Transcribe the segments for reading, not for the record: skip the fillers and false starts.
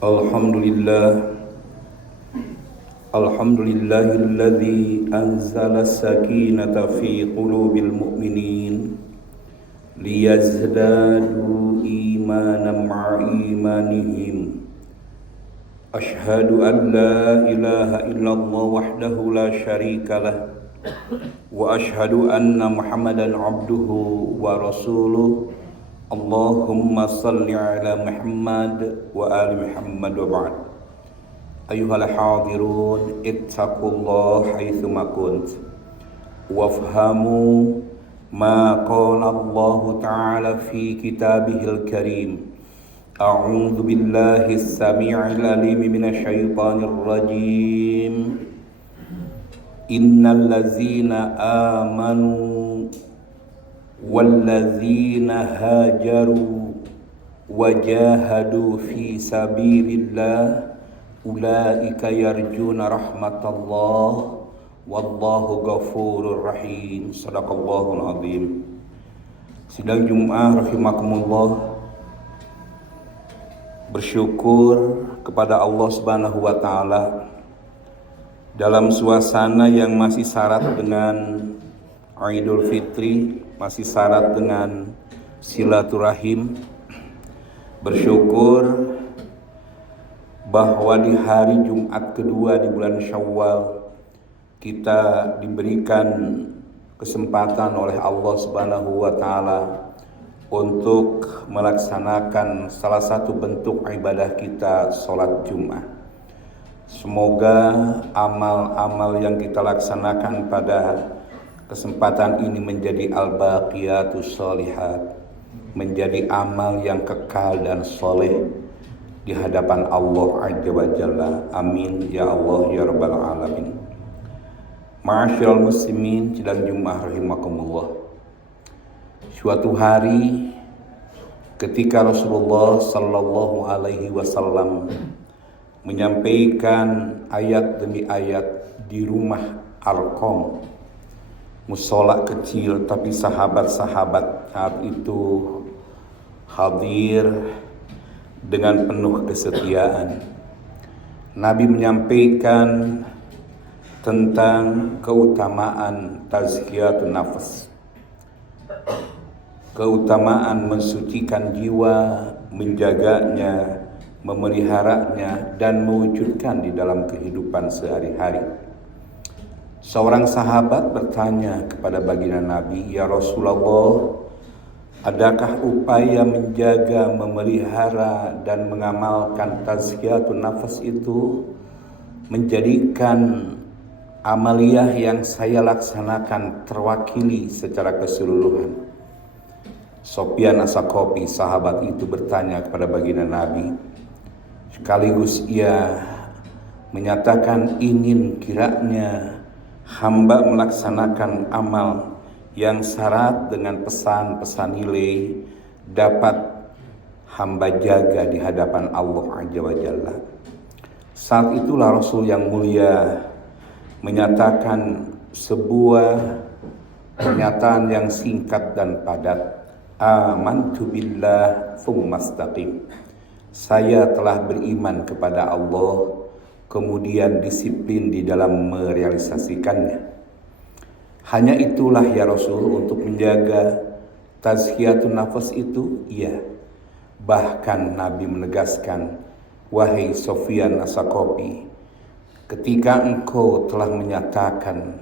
Alhamdulillah, alhamdulillahilladzi anzala sakinata fi qulubil mu'minin liyazdadu imanan ma'a imanihim. Ashhadu an la ilaha illallah wahdahu la syarikalah wa ashhadu anna Muhammadan abduhu wa rasuluh. Allahumma salli ala Muhammad wa ali Muhammad wa ba'd. Ayuhal hadirun, ittaqullah haitsuma kunt wafhamu ma qala Allah ta'ala fi kitabihil karim. A'udzu billahi as-sami'il alim minasy syaithanir rajim. Innal ladzina amanu walladzina hajaru wajahadu fi sabilillah ulaika yarjuna rahmatallah wallahu ghafurur rahim. Shadaqallahul azim. Sidang Jumat rahimakumullah, bersyukur kepada Allah Subhanahu wa taala dalam suasana yang masih syarat dengan Idul Fitri, masih syarat dengan silaturahim. Bersyukur bahwa di hari Jumat kedua di bulan Syawal kita diberikan kesempatan oleh Allah Subhanahu wa taala untuk melaksanakan salah satu bentuk ibadah kita, sholat Jumat. Semoga amal-amal yang kita laksanakan pada kesempatan ini menjadi al-baqiyatus sholihat, menjadi amal yang kekal dan soleh di hadapan Allah Azza wa Jalla. Amin ya Allah ya Rabbal Alamin. Ma'asyiral muslimin, sidang Jumat rahimakumullah. Suatu hari ketika Rasulullah sallallahu alaihi wasallam menyampaikan ayat demi ayat di rumah Arqam, musola kecil, tapi sahabat-sahabat saat itu hadir dengan penuh kesetiaan. Nabi menyampaikan tentang keutamaan tazkiyatun nafas, keutamaan mensucikan jiwa, menjaganya, memeliharanya, dan mewujudkan di dalam kehidupan sehari-hari. Seorang sahabat bertanya kepada baginda Nabi, "Ya Rasulullah, adakah upaya menjaga, memelihara, dan mengamalkan tazkiyatun nafas itu menjadikan amaliyah yang saya laksanakan terwakili secara keseluruhan?" Sofyan As-Saqafi, sahabat itu, bertanya kepada baginda Nabi. Sekaligus ia menyatakan ingin kiranya hamba melaksanakan amal yang syarat dengan pesan-pesan nilai dapat hamba jaga di hadapan Allah Azza wa Jalla. Saat itulah Rasul yang mulia menyatakan sebuah pernyataan yang singkat dan padat. Amantu billah tsumastaqim. Saya telah beriman kepada Allah, kemudian disiplin di dalam merealisasikannya. Hanya itulah ya Rasul untuk menjaga tazkiyatun nafas itu? Iya. Bahkan Nabi menegaskan, wahai Sofyan As-Saqafi, ketika engkau telah menyatakan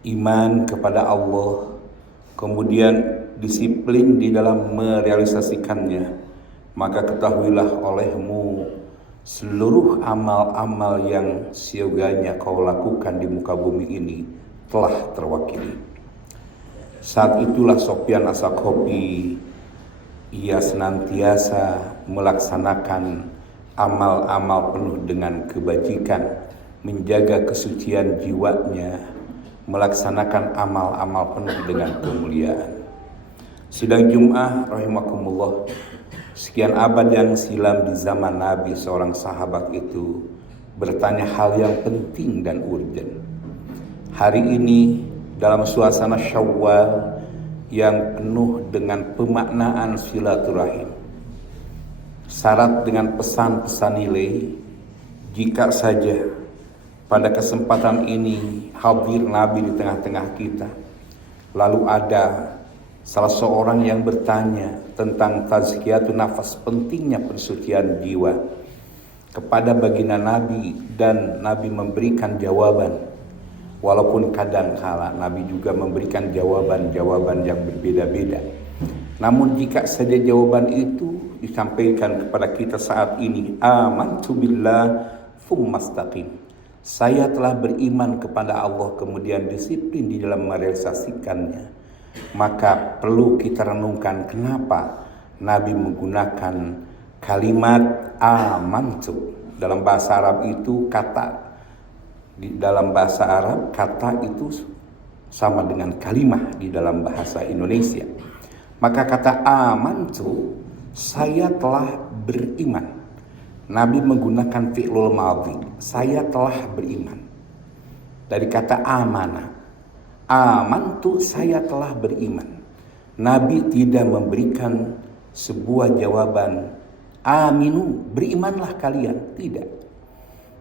iman kepada Allah, kemudian disiplin di dalam merealisasikannya, maka ketahuilah olehmu seluruh amal-amal yang sioganya kau lakukan di muka bumi ini telah terwakili. Saat itulah Sofyan As-Saqafi, ia senantiasa melaksanakan amal-amal penuh dengan kebajikan, menjaga kesucian jiwanya, melaksanakan amal-amal penuh dengan kemuliaan. Sidang Jumat rahimakumullah, sekian abad yang silam di zaman Nabi, seorang sahabat itu bertanya hal yang penting dan urgen. Hari ini dalam suasana Syawal yang penuh dengan pemaknaan silaturahim, syarat dengan pesan-pesan nilai. Jika saja pada kesempatan ini hadir Nabi di tengah-tengah kita, lalu ada salah seorang yang bertanya tentang tazkiyatun nafas, pentingnya pensucian jiwa, kepada baginda Nabi, dan Nabi memberikan jawaban. Walaupun kadang-kala Nabi juga memberikan jawaban-jawaban yang berbeda-beda. Namun jika saja jawaban itu disampaikan kepada kita saat ini, amantu billah tsumastaqim, saya telah beriman kepada Allah, kemudian disiplin di dalam merealisasikannya, maka perlu kita renungkan kenapa Nabi menggunakan kalimat amantu. Dalam bahasa Arab itu dalam bahasa Arab kata itu sama dengan kalimah di dalam bahasa Indonesia. Maka kata amantu, saya telah beriman. Nabi menggunakan fi'lul madhi, saya telah beriman. Dari kata amana, amantu, saya telah beriman. Nabi tidak memberikan sebuah jawaban, aminu, berimanlah kalian, tidak.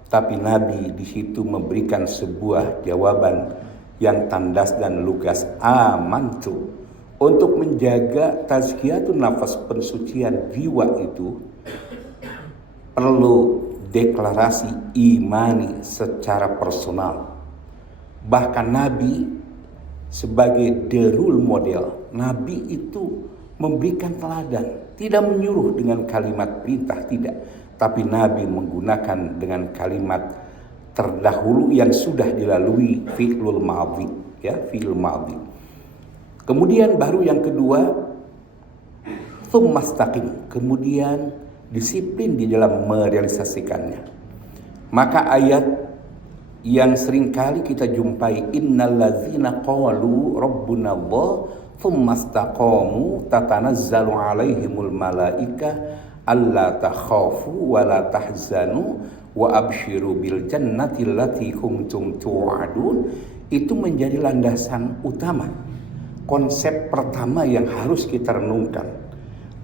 Tapi Nabi di situ memberikan sebuah jawaban yang tandas dan lugas, amantu. Untuk menjaga tazkiyatun nafas, pensucian jiwa itu perlu deklarasi imani secara personal. Bahkan Nabi sebagai the role model, Nabi itu memberikan teladan, tidak menyuruh dengan kalimat perintah, tidak. Tapi Nabi menggunakan dengan kalimat terdahulu yang sudah dilalui, fi'lul madhi, ya, fi'lul madhi. Kemudian baru yang kedua, tsumastaqim, kemudian disiplin di dalam merealisasikannya. Maka ayat yang seringkali kita jumpai, innallazina qalu rabbuna Allah tsumastaqamu tatanazzalu alaihimul malaika alla takhafu wa la tahzanu wa abshiru bil jannati allati kuntum tu'adun, itu menjadi landasan utama, konsep pertama yang harus kita renungkan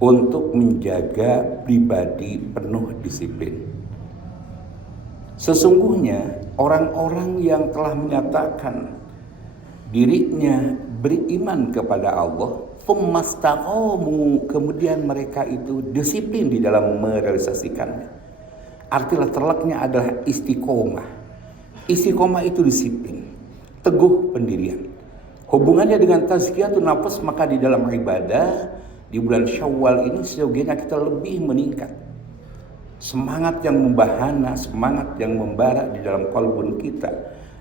untuk menjaga pribadi penuh disiplin. Sesungguhnya orang-orang yang telah menyatakan dirinya beriman kepada Allah, tsumastaqamu, kemudian mereka itu disiplin di dalam merealisasikannya. Arti terleknya adalah istiqomah. Istiqomah itu disiplin, teguh pendirian. Hubungannya dengan tazkiyatun nafas, maka di dalam ibadah di bulan Syawal ini sesungguhnya kita lebih meningkat. Semangat yang membahana, semangat yang membara di dalam qalbun kita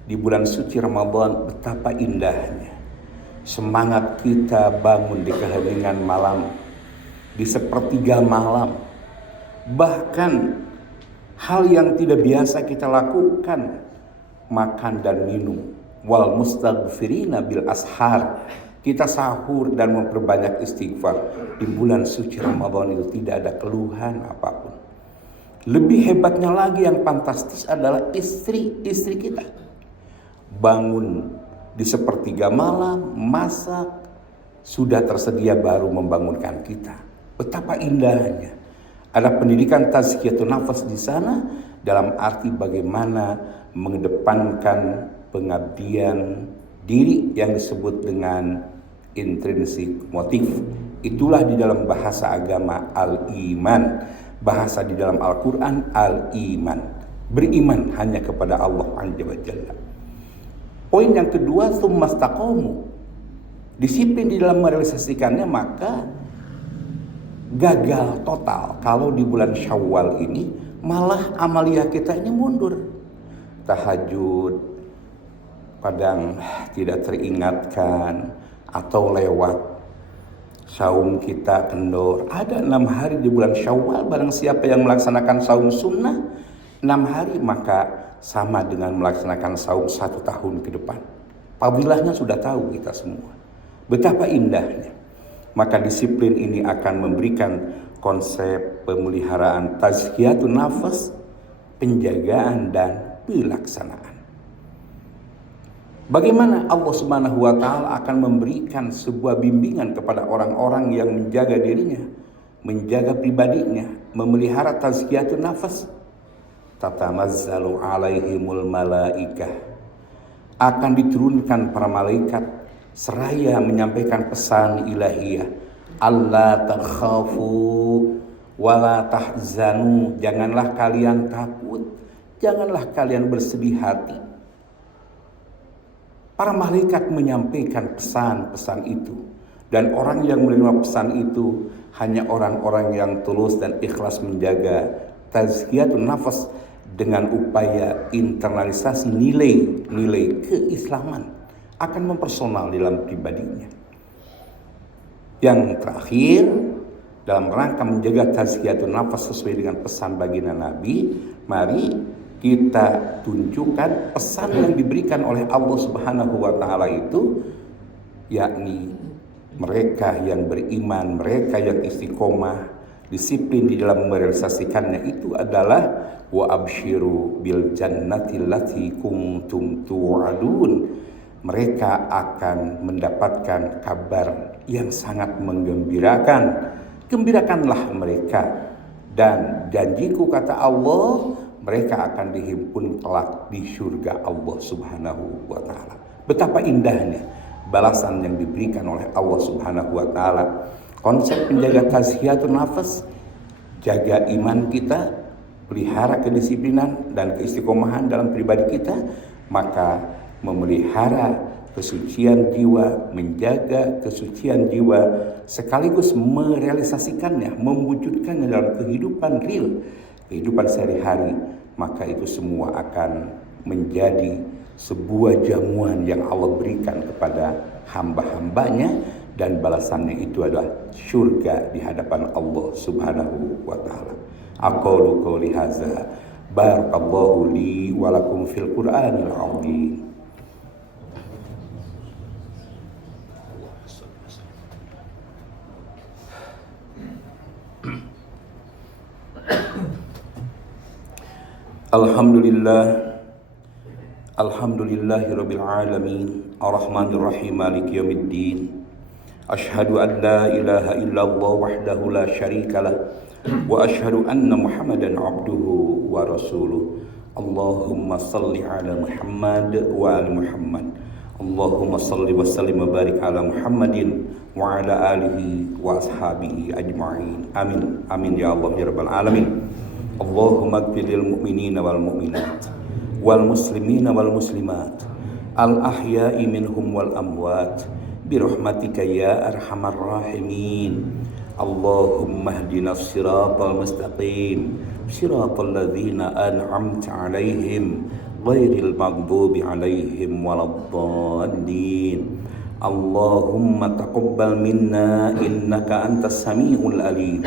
di bulan suci Ramadan, betapa indahnya. Semangat kita bangun di keheningan malam, di sepertiga malam. Bahkan hal yang tidak biasa kita lakukan, makan dan minum. Wal mustaghfirina bil ashar, kita sahur dan memperbanyak istighfar. Di bulan suci Ramadan itu tidak ada keluhan apapun. Lebih hebatnya lagi, yang fantastis adalah istri kita. Bangun di sepertiga malam, masak, sudah tersedia baru membangunkan kita. Betapa indahnya. Ada pendidikan tazkiyatun nafas di sana, dalam arti bagaimana mengedepankan pengabdian diri yang disebut dengan intrinsik motif. Itulah di dalam bahasa agama al-iman, bahasa di dalam Al-Quran al-iman, beriman hanya kepada Allah Azza wa Jalla. Poin yang kedua, tsumastaqamu, disiplin di dalam merealisasikannya, maka gagal total kalau di bulan Syawal ini malah amaliyah kita ini mundur. Tahajud kadang tidak teringatkan atau lewat, saum kita kendor. Ada 6 hari di bulan Syawal, barang siapa yang melaksanakan saum sunnah 6 hari, maka sama dengan melaksanakan saum 1 tahun ke depan. Fadilahnya sudah tahu kita semua. Betapa indahnya. Maka disiplin ini akan memberikan konsep pemeliharaan tazkiyatun nafas, penjagaan dan pelaksanaan. Bagaimana Allah Subhanahu wa taala akan memberikan sebuah bimbingan kepada orang-orang yang menjaga dirinya, menjaga pribadinya, memelihara tazkiyatun nafas, tatanazzalu alaihimul malaikah, akan diturunkan para malaikat seraya menyampaikan pesan ilahiyah, alla takhafu wala tahzanu, janganlah kalian takut, janganlah kalian bersedih hati. Para malaikat menyampaikan pesan-pesan itu, dan orang yang menerima pesan itu hanya orang-orang yang tulus dan ikhlas menjaga tazkiyatun nafas dengan upaya internalisasi nilai-nilai keislaman, akan mempersonal dalam pribadinya. Yang terakhir, dalam rangka menjaga tazkiyatun nafas sesuai dengan pesan baginda Nabi, mari kita tunjukkan pesan yang diberikan oleh Allah Subhanahu wa taala itu, yakni mereka yang beriman, mereka yang istiqomah, disiplin di dalam merealisasikannya itu adalah wa absyiru bil jannati allati kuntum tu'adun. Mereka akan mendapatkan kabar yang sangat menggembirakan. Gembirakanlah mereka, dan janjiku, kata Allah, mereka akan dihimpun kelak di surga Allah Subhanahu wa taala. Betapa indahnya balasan yang diberikan oleh Allah Subhanahu wa taala. Konsep menjaga tazkiyatun nafas, jaga iman kita, pelihara kedisiplinan dan keistiqomahan dalam pribadi kita, maka memelihara kesucian jiwa, menjaga kesucian jiwa, sekaligus merealisasikannya, mewujudkannya dalam kehidupan real, kehidupan sehari-hari, maka itu semua akan menjadi sebuah jamuan yang Allah berikan kepada hamba-hambanya, dan balasannya itu adalah surga di hadapan Allah Subhanahu wa taala. Aqulu qouli hadza, barakallahu li wa lakum fil Qur'anil azim. Alhamdulillahirabbil alamin, arrahmanir rahim, maliki yaumiddin. Asyhadu an la ilaha illallah wahdahu la syarikalah, wa asyhadu anna Muhammadan abduhu wa rasuluh. Allahumma salli ala Muhammad wa ali Muhammad. Allahumma salli wa sallim wa barik ala Muhammadin wa ala alihi wa ashabihi ajma'in. Amin. Amin ya Allah ya rabbal alamin. Allahumma ighfir lil mu'minina wal mu'minat wal muslimina wal muslimat al ahya'i minhum wal amwat birahmatika ya arhamar rahimin. Allahumma ihdinas siratal mustaqim, siratal ladzina an'amta 'alaihim ghairil maghdubi 'alaihim waladdallin. Allahumma taqabbal minna innaka antas samiul alim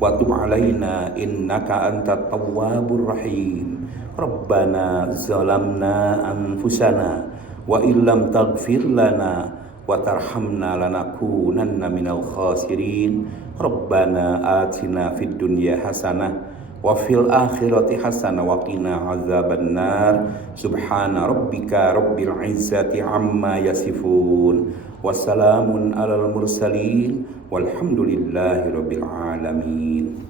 wa tub 'alaina innaka antat tawwabur rahim. Rabbana zalamna anfusana wa illam taghfir lana wa tarhamna lanakunanna minal khasirin. Rabbana atina fid dunya hasanah wa fil akhirati hasanah wa qina azabannar. Subhana rabbika rabbil izzati amma yasifun, wassalamun alal mursalin, walhamdulillahi rabbil alamin.